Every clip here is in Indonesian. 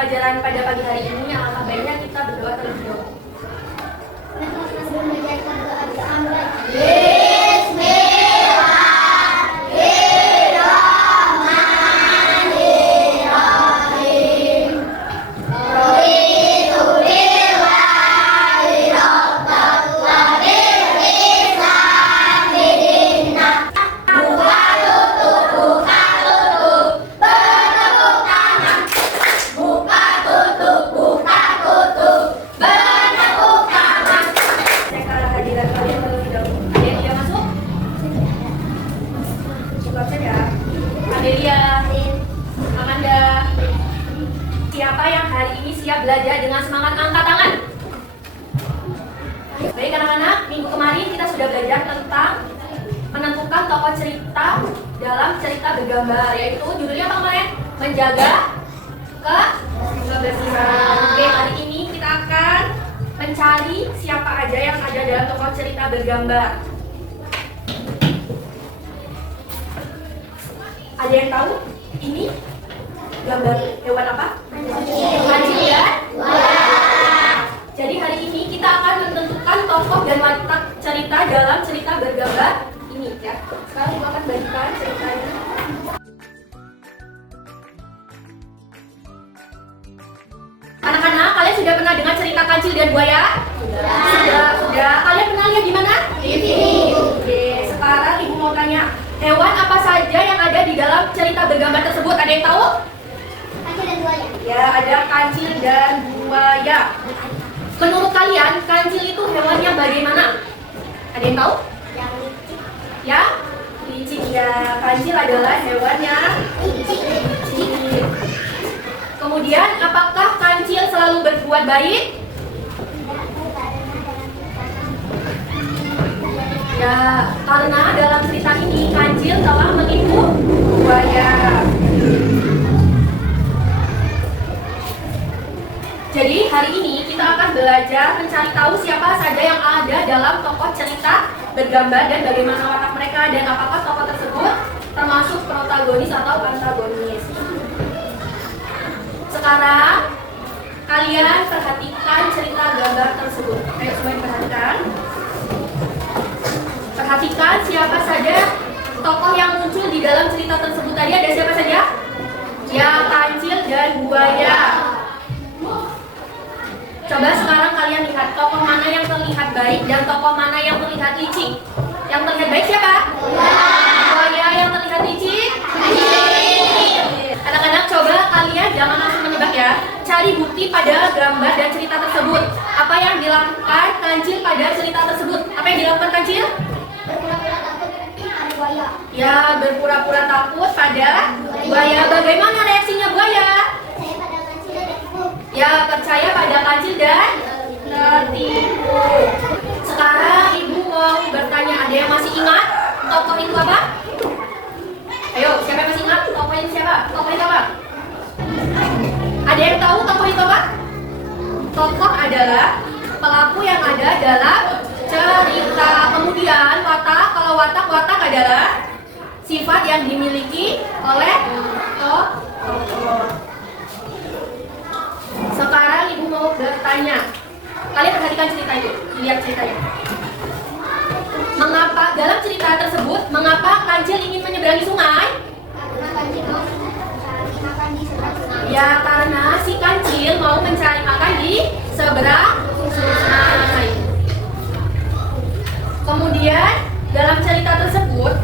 pelajaran pada pagi hari ini, alangkah baiknya kita berdoa terlebih dahulu. Siapa yang hari ini siap belajar dengan semangat angkat tangan? Baik anak-anak, minggu kemarin kita sudah belajar tentang menentukan tokoh cerita dalam cerita bergambar, yaitu judulnya apa kemarin? Menjaga kebersihan. Oke, hari ini kita akan mencari siapa aja yang ada dalam tokoh cerita bergambar. Ada yang tahu ini gambar hewan apa? Kancil ya? Jadi hari ini kita akan menentukan tokoh dan watak cerita dalam cerita bergambar ini ya. Sekarang kita akan bagikan ceritanya. Anak-anak, kalian sudah pernah dengar cerita kancil dan buaya? Sudah. Kalian pernah lihat di mana? Di sini. Oke, sekarang ibu mau tanya, hewan apa saja yang ada di dalam cerita bergambar tersebut? Ada yang tahu? Kancil dan buaya. Ya, ada kancil dan buaya. Menurut kalian, kancil itu hewannya bagaimana? Ada yang tahu? Yang licik. Ya? Licik ya. Kancil adalah hewannya licik. Kemudian, apakah kancil selalu berbuat baik? Ya, karena dalam cerita ini kancil telah menipu buaya. Jadi hari ini kita akan belajar mencari tahu siapa saja yang ada dalam tokoh cerita bergambar dan bagaimana watak mereka dan apakah tokoh tersebut termasuk protagonis atau antagonis. Sekarang kalian perhatikan cerita gambar tersebut. Ayo semua perhatikan. Perhatikan siapa saja tokoh yang muncul di dalam cerita tersebut. Tadi ada siapa saja? Ya, kancil dan buaya. Coba sekarang kalian lihat tokoh mana yang terlihat baik dan tokoh mana yang terlihat licik. Yang terlihat baik siapa? Buaya. Yang terlihat licik? Anak-anak, coba kalian jangan langsung menebak ya. Cari bukti pada gambar dan cerita tersebut. Apa yang dilakukan kancil pada cerita tersebut? Apa yang dilakukan kancil? Berpura-pura takut pada buaya. Ya, berpura-pura takut pada buaya. Bagaimana reaksinya buaya? Saya pada kancil dan tertipu. Ya, percaya pada kancil dan tertipu. Sekarang ibu mau bertanya, ada yang masih ingat tokoh itu apa? Ayo, siapa yang masih ingat tokoh ini siapa? Tokoh itu apa? Ada yang tahu tokoh itu apa? Tokoh adalah pelaku yang ada dalam cerita. Kemudian watak, kalau watak adalah sifat yang dimiliki oleh tokoh. Sekarang ibu mau bertanya, kalian perhatikan cerita itu, lihat ceritanya. Mengapa dalam cerita tersebut, mengapa kancil ingin menyeberangi sungai? Karena kancil mau mencari makan di seberang sungai. Ya, karena si kancil mau mencari makan di seberang sungai. Kemudian dalam cerita tersebut,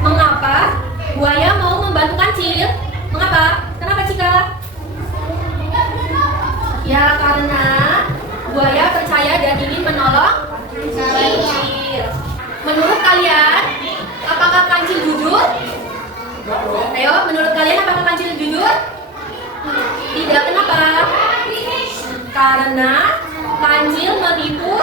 mengapa buaya mau membantu kancil? Mengapa? Kenapa Cika? Ya, karena buaya percaya dan ingin menolong kancil. Menurut kalian, apakah kancil jujur? Ayo, menurut kalian apakah kancil jujur? Tidak, kenapa? Karena kancil menipu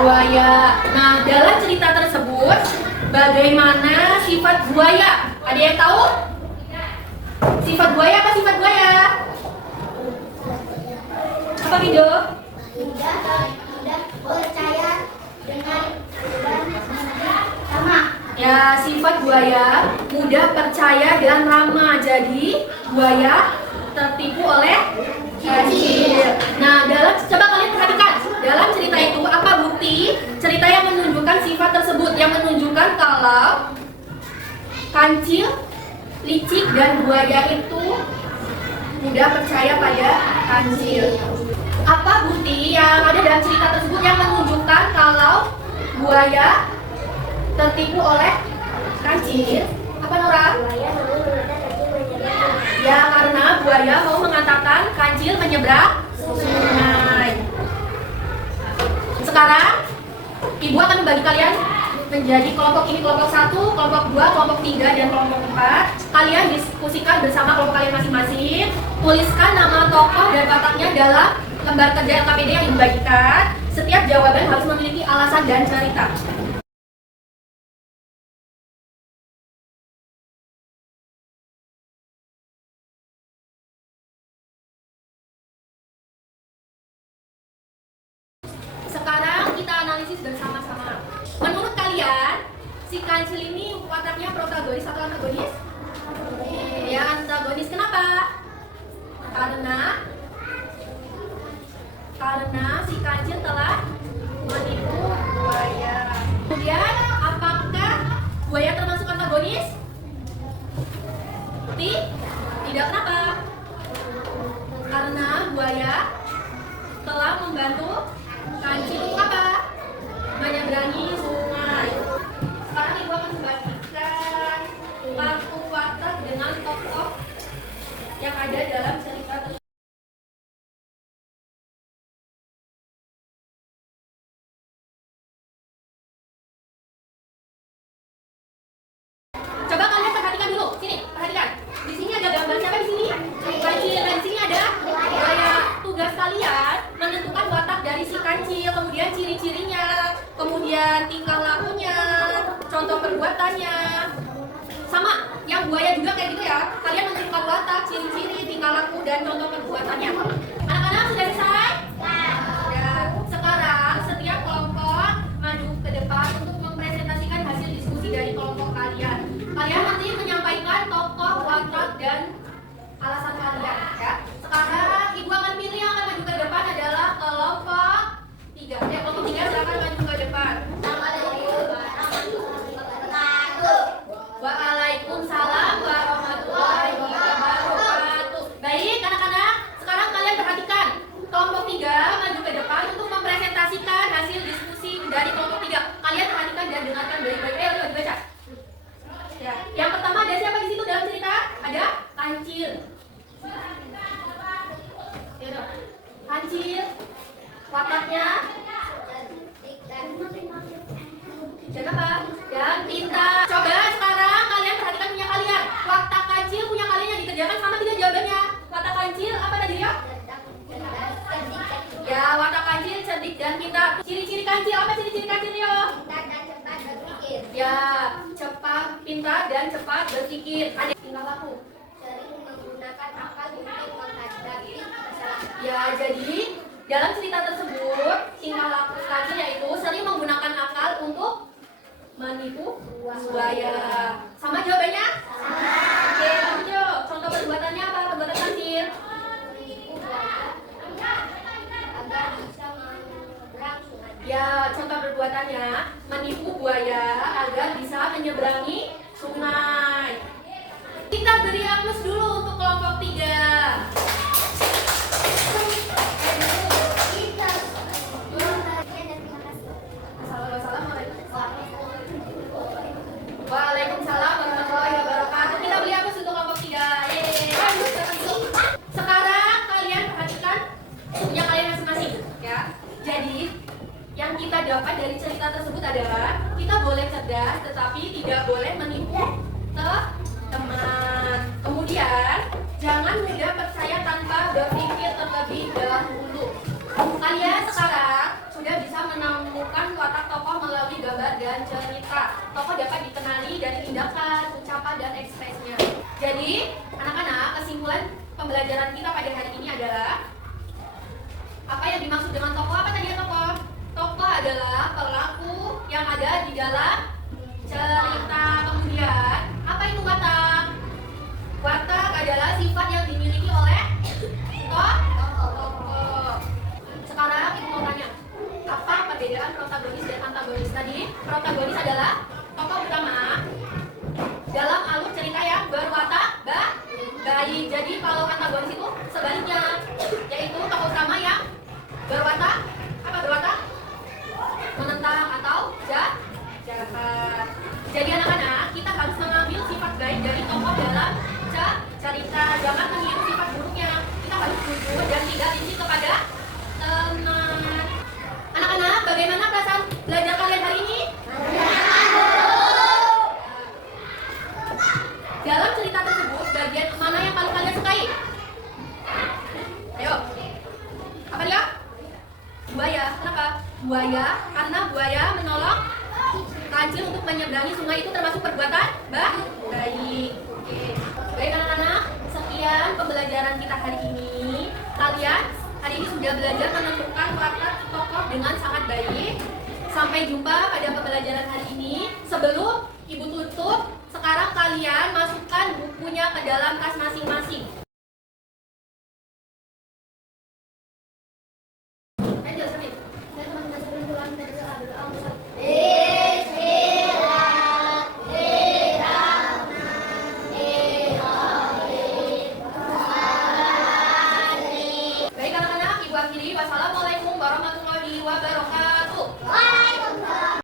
buaya. Nah, dalam cerita tersebut, bagaimana sifat buaya? Ada yang tahu? Sifat buaya apa sifat buaya? Apa Vido? Tidak percaya dengan sama. Ya, sifat buaya mudah percaya dan ramah. Jadi, buaya tertipu oleh kancil. Nah, coba kalian perhatikan dalam cerita itu apa bukti cerita yang menunjukkan sifat tersebut, yang menunjukkan kalau kancil, licik, dan buaya itu mudah percaya pada kancil. Apa bukti yang ada dalam cerita tersebut yang menunjukkan kalau buaya tertipu oleh kancil? Apa Nora? Buaya mau mengantar kancil menyeberang. Ya, karena buaya mau mengantarkan kancil menyeberang sungai. Sekarang ibu akan membagi kalian menjadi kelompok ini, kelompok 1, kelompok 2, kelompok 3, dan kelompok 4. Kalian diskusikan bersama kelompok kalian masing-masing. Tuliskan nama tokoh dan wataknya dalam lembar kerja LKPD yang ibu bagikan. Setiap jawaban harus memiliki alasan dan cerita. Sekarang kita analisis bersama-sama. Menurut kalian, si kancil ini wataknya protagonis atau antagonis? Ya, antagonis. Kenapa? Karena si kancil telah menipu buaya. Kemudian, apakah buaya termasuk antagonis? Tidak. Kenapa? Karena buaya telah membantu kancil untuk apa? Menyeberangi sungai. Sekarang ibu akan membagikan kartu watak dengan tokoh yang ada dalam cerita tersebut. Coba kalian perhatikan dulu. Sini, perhatikan. Di sini ada gambar siapa di sini? Kancil. Dan di sini ada buaya. Tugas kalian menentukan watak dari si kancil, kemudian ciri-cirinya, kemudian tingkah lakunya, contoh perbuatannya. Sama, yang buaya juga kayak gitu ya. Kalian menentukan watak, ciri-ciri, tingkah laku, dan contoh perbuatannya. Anak-anak sudah selesai? Ya. Sekarang setiap kelompok maju ke depan untuk mempresentasikan hasil diskusi dari kelompok kalian. Kalian nanti menyampaikan tokoh, watak, dan alasan kalian ya. Sekarang ibu akan pilih yang akan maju ke depan adalah kelompok 3. Ya, kelompok 3 silakan maju ke depan. Waalaikumsalam warahmatullahi wabarakatuh. Baik anak-anak, sekarang kalian perhatikan. Kelompok 3 maju ke depan untuk mempresentasikan hasil diskusi dari kelompok 3. Kalian perhatikan dan dengarkan baik-baik. Ayo dibaca. Ya, yang pertama ada siapa di situ dalam cerita? Ada kancil. Kancil, wataknya dan apa? Dan pintar. Coba sekarang kalian perhatikan punya kalian. Watak kancil punya kalian yang dikerjakan sama tidak jawabannya. Watak kancil apa tadi ya? Ya, watak kancil cerdik dan pintar. Ciri-ciri kancil apa ciri-ciri kancil yo? Ya, cepat, pintar dan cepat berpikir. Ada tingkah laku. Sering menggunakan akal untuk menghadapi masalah. Ya, jadi dalam cerita tersebut tingkah laku kancil yaitu sering menggunakan akal untuk menipu buaya. Sama jawabannya? Oke, lanjut. Contoh perbuatannya apa? Perbuatan kancil. Menipu buaya agar bisa menyeberang sungai. Ya, contoh perbuatannya menipu buaya agar bisa menyeberangi sungai. Kita beri aplaus dulu untuk kelompok 3. Waalaikumsalam warahmatullahi wabarakatuh. Kita beri aplaus untuk kelompok 3. Sekarang kalian perhatikan punya kalian masing-masing ya. Jadi yang kita dapat dari cerita tersebut adalah kita boleh cerdas tetapi tidak boleh menipu teman. Kemudian jangan mudah percaya tanpa berpikir terlebih dahulu. Kalian sekarang sudah bisa menemukan watak tokoh melalui gambar dan cerita. Tokoh dapat dikenali dari tindakan, ucapan, dan ekspresinya. Jadi, anak-anak, kesimpulan pembelajaran kita pada hari ini adalah apa yang dimaksud dengan tokoh? Apa tadi ya tokoh? Tokoh adalah pelaku yang ada di dalam cerita. Kemudian, apa itu watak? Watak adalah sifat yang dimiliki oleh Baik, jadi kalau antagonis itu sebaliknya, yaitu tokoh utama yang berwatak apa berwatak? Menentang atau jahat. Jadi anak-anak, kita harus mengambil sifat baik dari tokoh dalam cerita, jangan meniru sifat buruknya. Kita harus jujur dan tidak licik kepada teman. Anak-anak, bagaimana perasaan belajar kalian hari ini? Dalam cerita tersebut, bagian mana yang paling kalian sukai? Ayo, apa dia? Buaya. Kenapa? Buaya, karena buaya menolong kancil untuk menyeberangi sungai, itu termasuk perbuatan baik. Oke. Baik anak-anak, sekian pembelajaran kita hari ini. Kalian hari ini sudah belajar menentukan watak tokoh dengan sangat baik. Sampai jumpa pada pembelajaran hari ini. Sebelum Ibu tutup, sekarang kalian masukkan bukunya ke dalam tas